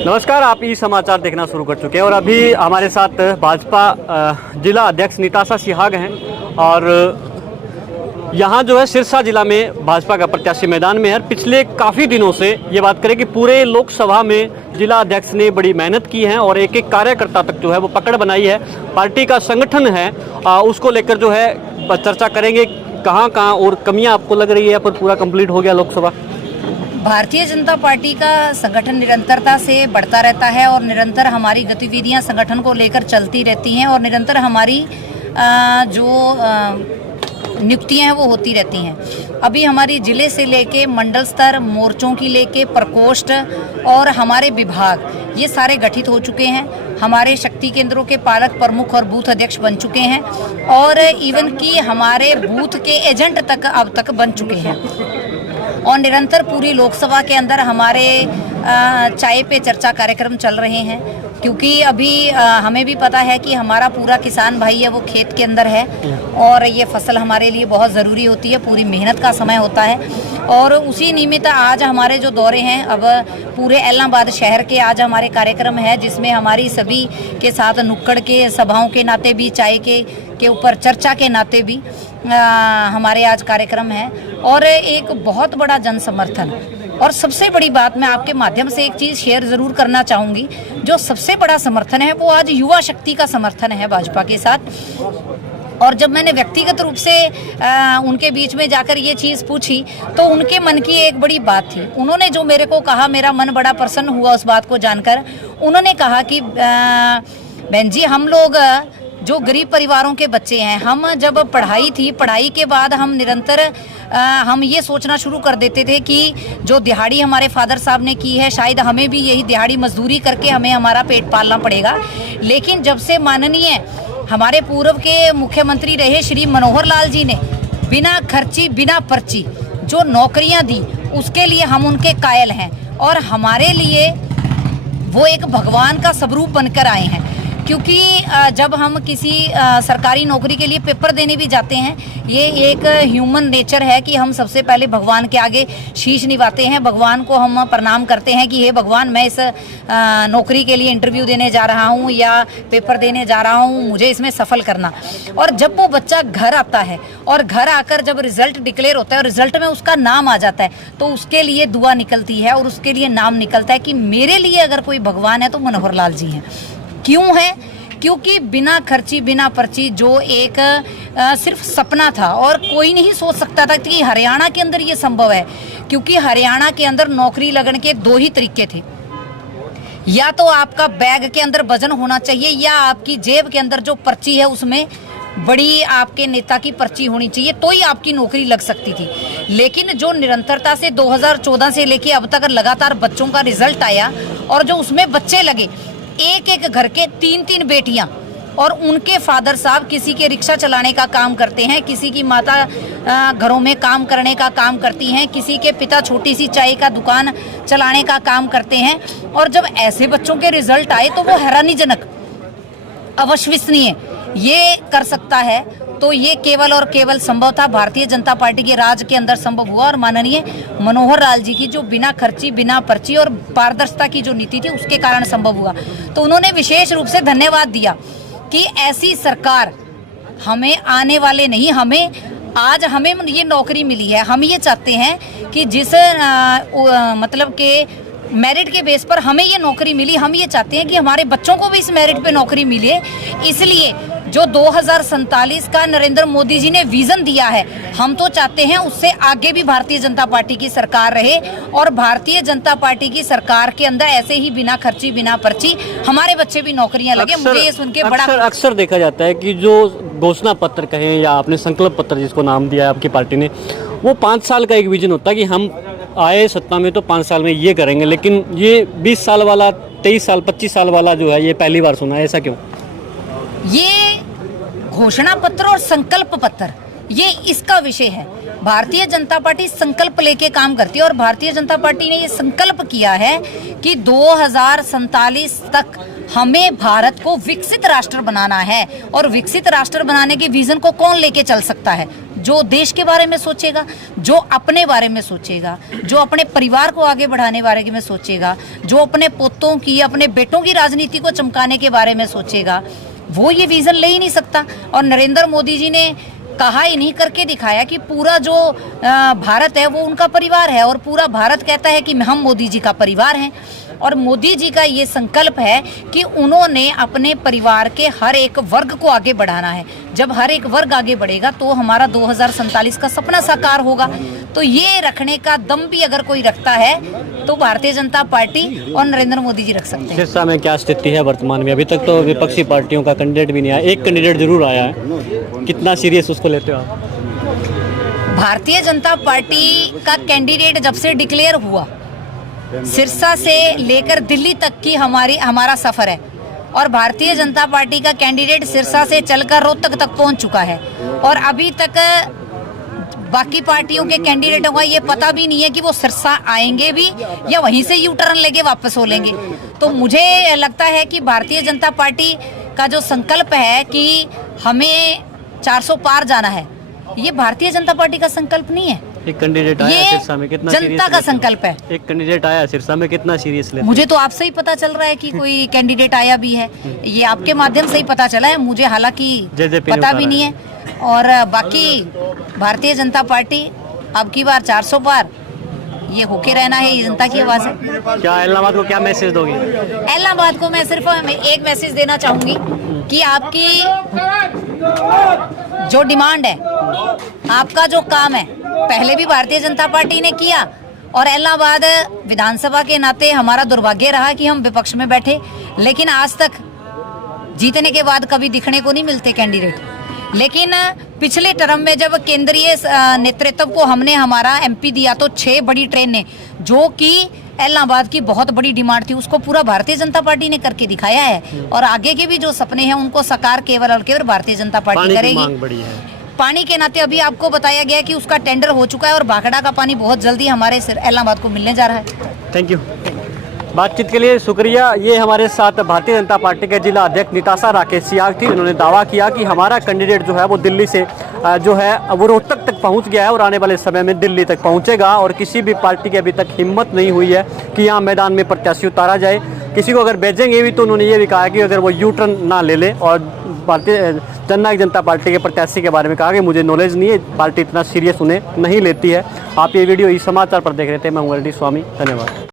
नमस्कार, आप ई समाचार देखना शुरू कर चुके हैं और अभी हमारे साथ भाजपा जिला अध्यक्ष निताशा सिहाग हैं और यहाँ जो है सिरसा जिला में भाजपा का प्रत्याशी मैदान में है। पिछले काफ़ी दिनों से ये बात करें कि पूरे लोकसभा में जिला अध्यक्ष ने बड़ी मेहनत की है और एक एक कार्यकर्ता तक जो है वो पकड़ बनाई है। पार्टी का संगठन है उसको लेकर जो है चर्चा करेंगे, कहाँ कहाँ और कमियाँ आपको लग रही है, पर पूरा कंप्लीट हो गया लोकसभा। भारतीय जनता पार्टी का संगठन निरंतरता से बढ़ता रहता है और निरंतर हमारी गतिविधियां संगठन को लेकर चलती रहती हैं और निरंतर हमारी जो नियुक्तियां हैं वो होती रहती हैं। अभी हमारी जिले से लेके मंडल स्तर, मोर्चों की लेके प्रकोष्ठ और हमारे विभाग ये सारे गठित हो चुके हैं। हमारे शक्ति केंद्रों के पालक प्रमुख और बूथ अध्यक्ष बन चुके हैं और इवन कि हमारे बूथ के एजेंट तक अब तक बन चुके हैं। और निरंतर पूरी लोकसभा के अंदर हमारे चाय पे चर्चा कार्यक्रम चल रहे हैं, क्योंकि अभी हमें भी पता है कि हमारा पूरा किसान भाई है वो खेत के अंदर है और ये फसल हमारे लिए बहुत ज़रूरी होती है, पूरी मेहनत का समय होता है। और उसी निमित्त आज हमारे जो दौरे हैं, अब पूरे एलनाबाद शहर के आज हमारे कार्यक्रम है, जिसमें हमारी सभी के साथ नुक्कड़ के सभाओं के नाते भी, चाय के ऊपर चर्चा के नाते भी हमारे आज कार्यक्रम है और एक बहुत बड़ा जन समर्थन। और सबसे बड़ी बात, मैं आपके माध्यम से एक चीज़ शेयर ज़रूर करना चाहूँगी, जो सबसे बड़ा समर्थन है वो आज युवा शक्ति का समर्थन है भाजपा के साथ। और जब मैंने व्यक्तिगत रूप से उनके बीच में जाकर ये चीज़ पूछी तो उनके मन की एक बड़ी बात थी। उन्होंने जो मेरे को कहा, मेरा मन बड़ा प्रसन्न हुआ उस बात को जानकर। उन्होंने कहा कि बहन जी, हम लोग जो गरीब परिवारों के बच्चे हैं, हम जब पढ़ाई थी, पढ़ाई के बाद हम निरंतर हम ये सोचना शुरू कर देते थे कि जो दिहाड़ी हमारे फादर साहब ने की है, शायद हमें भी यही दिहाड़ी मजदूरी करके हमें हमारा पेट पालना पड़ेगा। लेकिन जब से माननीय हमारे पूर्व के मुख्यमंत्री रहे श्री मनोहर लाल जी ने बिना खर्ची बिना पर्ची जो नौकरियां दी, उसके लिए हम उनके कायल हैं और हमारे लिए वो एक भगवान का स्वरूप बनकर आए हैं। क्योंकि जब हम किसी सरकारी नौकरी के लिए पेपर देने भी जाते हैं, ये एक ह्यूमन नेचर है कि हम सबसे पहले भगवान के आगे शीश निभाते हैं, भगवान को हम प्रणाम करते हैं कि हे भगवान, मैं इस नौकरी के लिए इंटरव्यू देने जा रहा हूँ या पेपर देने जा रहा हूँ, मुझे इसमें सफल करना। और जब वो बच्चा घर आता है और घर आकर जब रिजल्ट डिक्लेयर होता है और रिजल्ट में उसका नाम आ जाता है, तो उसके लिए दुआ निकलती है और उसके लिए नाम निकलता है कि मेरे लिए अगर कोई भगवान है तो मनोहर लाल जी हैं। क्यों है? क्योंकि बिना खर्ची बिना पर्ची जो एक सिर्फ सपना था और कोई नहीं सोच सकता था कि हरियाणा के अंदर ये संभव है। क्योंकि हरियाणा के अंदर नौकरी लगने के दो ही तरीके थे, या तो आपका बैग के अंदर वजन होना चाहिए या आपकी जेब के अंदर जो पर्ची है उसमें बड़ी आपके नेता की पर्ची होनी चाहिए, तो ही आपकी नौकरी लग सकती थी। लेकिन जो निरंतरता से 2014 से लेके अब तक लगातार बच्चों का रिजल्ट आया और जो उसमें बच्चे लगे, एक एक घर के 3-3 बेटियां और उनके फादर साहब किसी के रिक्शा चलाने का काम करते हैं, किसी की माता घरों में काम करने का काम करती हैं, किसी के पिता छोटी सी चाय का दुकान चलाने का काम करते हैं। और जब ऐसे बच्चों के रिजल्ट आए तो वो हैरानीजनक, अविश्वसनीय ये कर सकता है, तो ये केवल और केवल संभव था भारतीय जनता पार्टी के राज के अंदर संभव हुआ और माननीय मनोहर लाल जी की जो बिना खर्ची बिना पर्ची और पारदर्शिता की जो नीति थी उसके कारण संभव हुआ। तो उन्होंने विशेष रूप से धन्यवाद दिया कि ऐसी सरकार हमें आने वाले नहीं, आज हमें ये नौकरी मिली है। हम ये चाहते हैं कि जिस मतलब के मेरिट के बेस पर हमें ये नौकरी मिली, हम ये चाहते हैं कि हमारे बच्चों को भी इस मेरिट पे नौकरी मिले। इसलिए जो 2047 का नरेंद्र मोदी जी ने विजन दिया है, हम तो चाहते हैं उससे आगे भी भारतीय जनता पार्टी की सरकार रहे और भारतीय जनता पार्टी की सरकार के अंदर ऐसे ही बिना खर्ची बिना पर्ची हमारे बच्चे भी नौकरियां लगे। मुझे ये सुन के बड़ा अक्सर देखा जाता है कि जो घोषणा पत्र कहें या आपने संकल्प पत्र जिसको नाम दिया है आपकी पार्टी ने, वो 5 साल का एक विजन होता है कि हम आए सत्ता में तो 5 साल में ये करेंगे। लेकिन ये 20 साल वाला, 23 साल, 25 साल वाला जो है, ये पहली बार सुना है। ऐसा क्यों? ये घोषणा पत्र और संकल्प पत्र ये इसका विषय है। भारतीय जनता पार्टी संकल्प लेके काम करती है और भारतीय जनता पार्टी ने ये संकल्प किया है कि 2047 तक हमें भारत को विकसित राष्ट्र बनाना है। और विकसित राष्ट्र बनाने के विजन को कौन लेके चल सकता है? जो देश के बारे में सोचेगा, जो अपने बारे में सोचेगा, जो अपने परिवार को आगे बढ़ाने बारे में सोचेगा, जो अपने पोतों की, अपने बेटों की राजनीति को चमकाने के बारे में सोचेगा, वो ये विजन ले ही नहीं सकता। और नरेंद्र मोदी जी ने कहा ही नहीं, करके दिखाया कि पूरा जो भारत है वो उनका परिवार है, और पूरा भारत कहता है कि हम मोदी जी का परिवार हैं। और मोदी जी का ये संकल्प है कि उन्होंने अपने परिवार के हर एक वर्ग को आगे बढ़ाना है। जब हर एक वर्ग आगे बढ़ेगा तो हमारा 2047 का सपना साकार होगा। तो ये रखने का दम भी अगर कोई रखता है तो भारतीय जनता पार्टी और नरेंद्र मोदी जी रख सकते हैं। सिरसा में क्या स्थिति है वर्तमान में? अभी तक तो विपक्षी पार्टियों का कैंडिडेट भी नहीं आया, एक कैंडिडेट जरूर आया है, कितना सीरियस उसको लेते हो आप? भारतीय जनता पार्टी का कैंडिडेट जब से डिक्लेयर हुआ, सिरसा से लेकर दिल्ली तक की हमारा सफर है, और भारतीय जनता पार्टी का कैंडिडेट सिरसा से चलकर रोहतक तक पहुंच चुका है, और अभी तक बाकी पार्टियों के कैंडिडेटों का ये पता भी नहीं है कि वो सिरसा आएंगे भी या वहीं से यू टर्न लेके वापस हो लेंगे। तो मुझे लगता है कि भारतीय जनता पार्टी का जो संकल्प है कि हमें 400 पार जाना है, ये भारतीय जनता पार्टी का संकल्प नहीं है, एक कैंडिडेट आया सिरसा में, कितना जनता का संकल्प है। एक कैंडिडेट आया सिरसा में, कितना सीरियस लेते? मुझे तो आपसे ही पता चल रहा है कि कोई कैंडिडेट आया भी है, ये आपके माध्यम से ही पता चला है, मुझे हालांकि पता भी नहीं है। और बाकी भारतीय जनता पार्टी अब की बार 400 पार ये होके रहना है, ये जनता की आवाज है। क्या इलाहाबाद को क्या मैसेज दोगी? इलाहाबाद को मैं सिर्फ एक मैसेज देना चाहूंगी कि आपकी जो डिमांड है, आपका जो काम है, पहले भी भारतीय जनता पार्टी ने किया, और इलाहाबाद विधानसभा के नाते हमारा दुर्भाग्य रहा कि हम विपक्ष में बैठे, लेकिन आज तक जीतने के बाद कभी दिखने को नहीं मिलते कैंडिडेट। लेकिन पिछले टर्म में जब केंद्रीय नेतृत्व को हमने हमारा एमपी दिया तो 6 बड़ी ट्रेनें, जो कि इलाहाबाद की बहुत बड़ी डिमांड थी, उसको पूरा भारतीय जनता पार्टी ने करके दिखाया है। और आगे के भी जो सपने हैं उनको साकार केवल और केवल भारतीय जनता पार्टी करेगी। पानी के नाते अभी आपको बताया गया कि उसका टेंडर हो चुका है, और भाखड़ा का पानी बहुत जल्दी हमारे इलाहाबाद को मिलने जा रहा है। Thank you. बातचीत के लिए शुक्रिया। ये हमारे साथ भारतीय जनता पार्टी के जिला अध्यक्ष निताशा राकेश सियाग थी। उन्होंने दावा किया कि हमारा कैंडिडेट जो है वो दिल्ली से जो है वो रोहतक तक पहुंच गया है और आने वाले समय में दिल्ली तक पहुंचेगा, और किसी भी पार्टी की अभी तक हिम्मत नहीं हुई है कि यहाँ मैदान में प्रत्याशी उतारा जाए। किसी को अगर भेजेंगे भी तो उन्होंने ये भी कहा कि अगर वो यू टर्न ना ले ले, और भारतीय जननायक जनता पार्टी के प्रत्याशी के बारे में कहा कि मुझे नॉलेज नहीं है, पार्टी इतना सीरियस उन्हें नहीं लेती है। आप ये वीडियो ई समाचार पर देख रहे थे, मैं हूँ एल डी स्वामी, धन्यवाद।